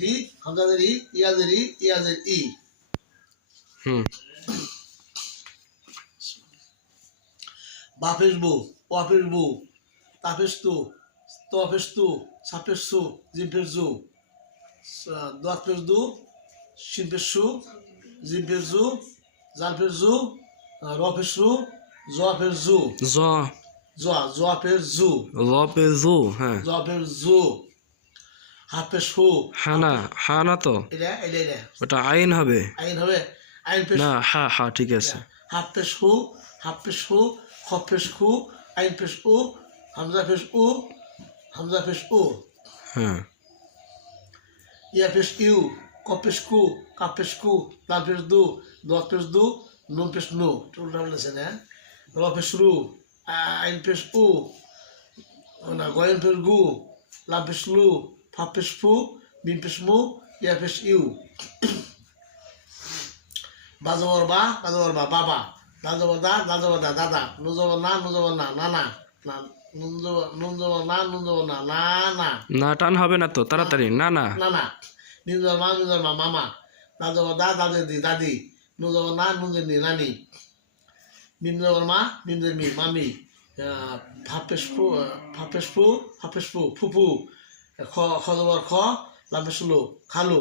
হি হামজাদের ই ইয়াজের ই বাফেস বু ওয়াফেস বু তাফেস তু সাফেস সু জিমফেস জু দোয়াফেস দু শিনফেস সু জিমফেস জু জালফেস জু রফেস রু জোয়াফেস জু জোয়াফেস জু লপের জু হ্যাঁ জোয়াফেস জু হাফেস হু হানা তো এটা ওটা আইন হবে আইন হবে আইন পেশ না হা ঠিক আছে হাফেস হু খফেস হু আইন পেশ উ হামজা পেশ উ হ্যাঁ ইয়া পেশ ইউ কপেশ কু কাপেশ কু লাল পেশ দু দোয়া পেশ দু নুন পেশ নু উল্টা বলেছে না র পেশ রু আইন পেশ উ না গয়েন পেশ গু লাল পেশ লু ফা পেশ ফু মিম পেশ মু ইয়া পেশ ইউ বাজবর বাবা দাজবর দাদা নুজবর না নানা নুনজবর না না টান হবে না তো তাড়াতাড়ি না নিজবর মা মামা দাজবর দাদি নুজবর নুনজের নি নানি মিমজবর মা মিমজের মি মামি ফাপেশ ফু ফুফু খজবর খ লাফেসলু খলু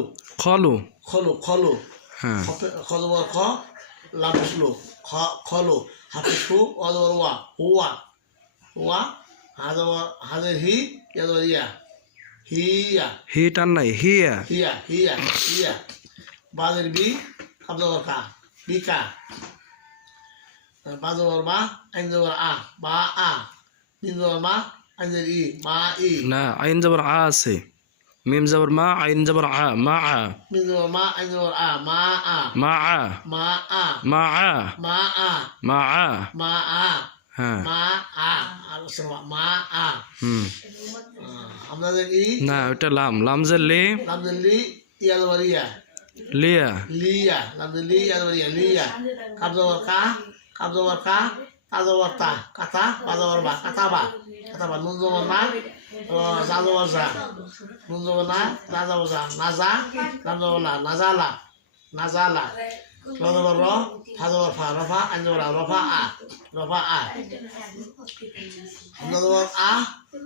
হ্যাঁ খজবর খ লাফেসলু খলু হাফেসু অজবর ওয়া হাজের হি ইয়াজবর ইয়া হি টান নাই হিয়া বাজের বি কাবজবর কা বিকা বাজবর বা আইনজবর বা নিজবর মা আইনজের ই মা ই না আইন জবর আছে মিম জবর মা আইন জবর মা মিম জবর মা আইন জবর মা হ্যাঁ আমাদের ই না ওটা লামজের লি ইয়াজবর লিয়া লামজের লি ইয়াজবর লিয়া কাবজবর কা তাজবর তা কাতা বাজবর বা কাতাবা নুন জবর না জাজবর যা নুন জবর না জাজবর যা নাজা লাম জবর না নাজালা রজবর র ফাজবর ফা রফা আনজবর রফা আ হামজাজবর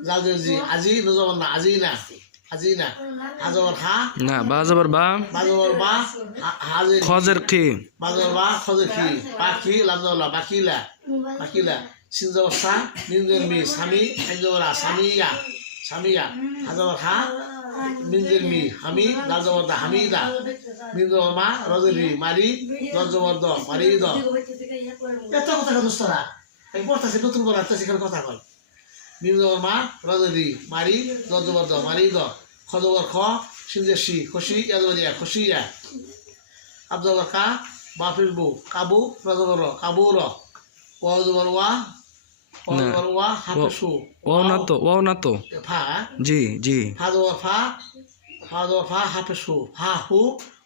জাজের জি আজি নুজবর না আজি না হাজবর হা না বাজবর বা হাজের খজের কি বাজবর বা খজের কি পাখি লাম জবর লা বাকিলা সিনজবর সা নিনজের মি সামি আইনজবর সামিয়া হাজবর হা মিনজের মি হামি দাজবর দা হামিদা মিনজবর মা রজের রি মারি দজবর দ মারি দ এত কথা দোস্তরা এই পড়তাছে নতুন করে আসতেছে এখানে কথা কয় মিনজবর মা রজের রি মারি দজবর দ মারি দ খজবর খ সিনজের সি খুশি ইয়াজবর ইয়া খুশিয়া আবজবর কা বাফির বু কাবু রজবর র কাবু র ওয়াজবর ওয়া হাফেসু ওয়াও না তো ফা জি ফাজবর ফা হাফেসু ফা হু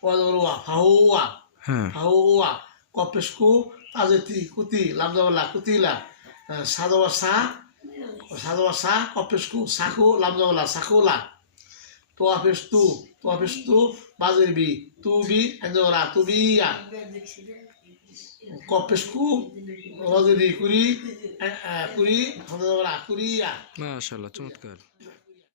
ওয়াজবর ওয়া ফাহুয়া কপেসকু তাজেতি কুতি লামজাবলা কুতিলা সাজবর সা কপেসকু সাকু লামজাবলা সাকুলা তোয়াফেস তু বাজের বি তুবি আনজাবলা তুবিয়া কপেসকু রজেরি কুরি হামজাবলা কুরিয়া মাশাআল্লাহ চমৎকার